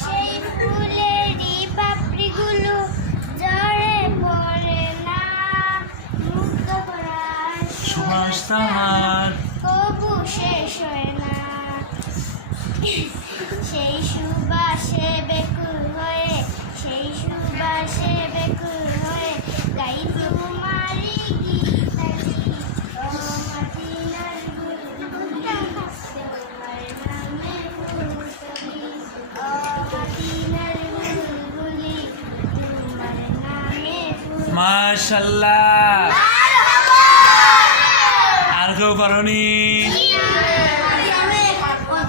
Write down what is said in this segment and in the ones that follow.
সেই ফুলেরই পাপড়িগুলো ঝরে পড়ে না, মুগ্ধ করার সুবাস তাহার তবু শেষ হয় না। সেই সুবাসে বেকুল হয়ে, সেই সুবাসে বেকুল হয়ে গাই তোমারি গীতালি, ও মদিনার বুলবুলি, তোমার নামে ফুলকলি, ও মদিনার বুলবুলি, তোমার নামে ফুলকলি। মাশাআল্লাহ। আর কেউ পারোনি?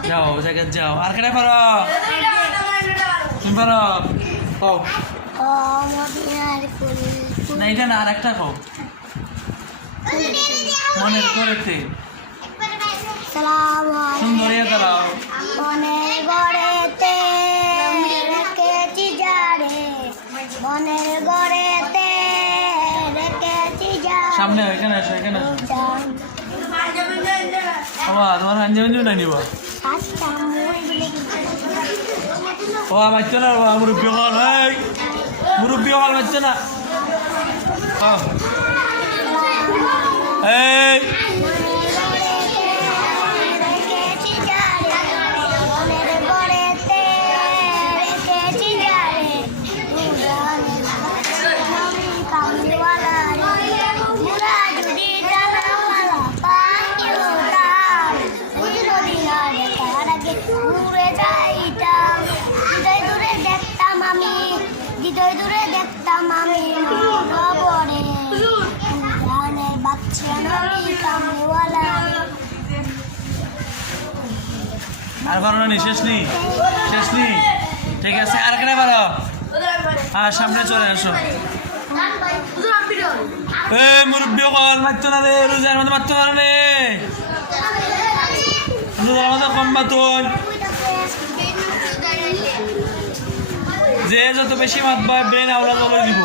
যাও জায়গা যাও। আর কেন পারো? তুমি পারো? ও না, এটা না, আর একটা খাও। মনের করেতে সুন্দর ইয়ে দাঁড়াও। মনের গড়েতে রেখেছি যারে, মনের গড়েতে রেখেছি যারে। সামনে এখানে আসো, এখানে আসো। বাবা তোমার হাঞ্জামি না নিবা। ও বাচ্চা না, মুরব্বী হল, মুরব্বী হল বাচ্চা না। এই দূরে দেখতাম আমি খবরে গানের বাচ্চা নবী কামলিওয়ালা। আর পারো না? শেষ নেই, শেষ নেই। ঠিক আছে, আর কেন পারো? আর সামনে চলে আসো। মুরব্বী হল মারতো না রে, রোজার মধ্যে মারতে পারো নে, রোজার মধ্যে কম বাতুন। যে যত বেশি মাতবা ব্রেন আওলা করে দিব।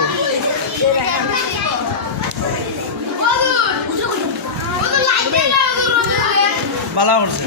ভালো করছে।